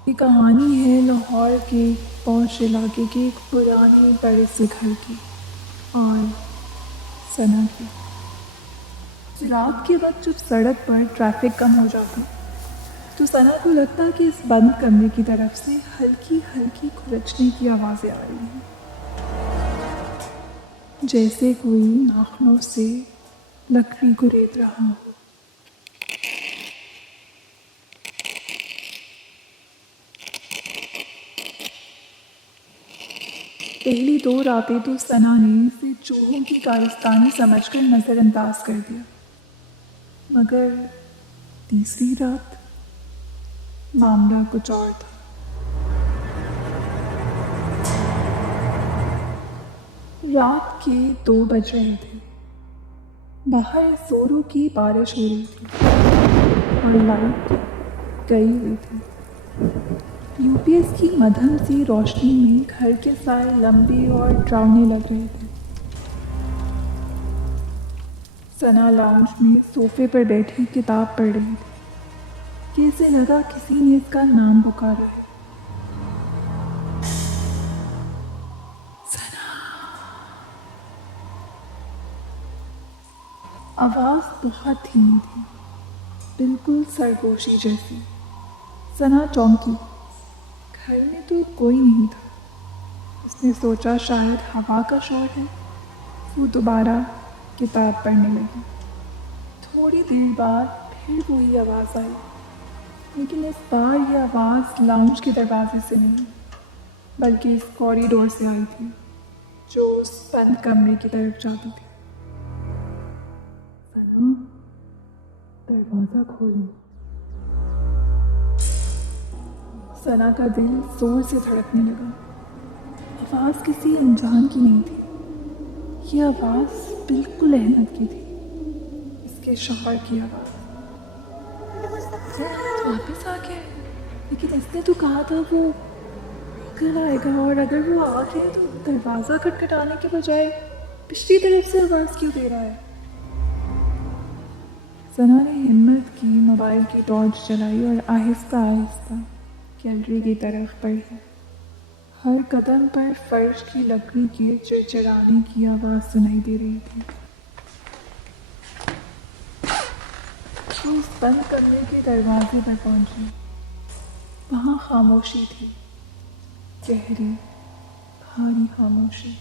ये कहानी है लाहौर के पौश इलाके के एक पुराने बड़े से घर की और सना की। रात के वक्त जब सड़क पर ट्रैफिक कम हो जाता तो सना को लगता कि इस बंद कमरे की तरफ से हल्की हल्की खुरचने की आवाज़ें आ रही हैं, जैसे कोई नाखूनों से लकड़ी को रेत रहा हो। पहली दो रातें तो सना ने इसे चूहों की कारस्तानी समझकर नज़रअंदाज कर दिया, मगर तीसरी रात मामला कुछ और था। रात के 2 बज रहे थे। बाहर जोरों की बारिश हो रही थी और लाइट गई हुई थी। यूपीएस की मध्यम सी रोशनी में घर के साए लंबे और डरावने लग रहे थे। सना लाउंज में सोफे पर बैठी किताब पढ़ रही थी कि इसे लगा किसी ने इसका नाम पुकारा है। आवाज़ बहुत धीमी थी, बिल्कुल सरगोशी जैसी। सना चौंकी। घर में तो कोई नहीं था। उसने सोचा शायद हवा का शोर है। वो दोबारा किताब पढ़ने लगी। थोड़ी देर बाद फिर वही आवाज़ आई, लेकिन इस बार ये आवाज़ लाउंज के दरवाजे से नहीं, बल्कि इस कॉरिडोर से आई थी जो उस बंद कमरे की तरफ जाती थी। सना, दरवाज़ा खोलो। सना का दिल जोर से धड़कने लगा। आवाज़ किसी अनजान की नहीं थी। ये आवाज़ बिल्कुल अहमद की थी, इसके शौहर की आवाज़। वापस आ गया, लेकिन इसने तो कहा था वो कल आएगा, और अगर वो आ गया तो दरवाज़ा खटखटाने के बजाय पिछली तरफ से आवाज़ क्यों दे रहा है? सना ने हिम्मत की, मोबाइल की टॉर्च जलाई और आहिस्ता आहिस्ता गैलरी की तरफ बढ़ी। हर कदम पर फर्श की लकड़ी के चिड़चिड़ाने की आवाज़ सुनाई दे रही थी। वो उस बंद कमरे के दरवाजे पर पहुंची। वहाँ खामोशी थी, गहरी भारी खामोशी।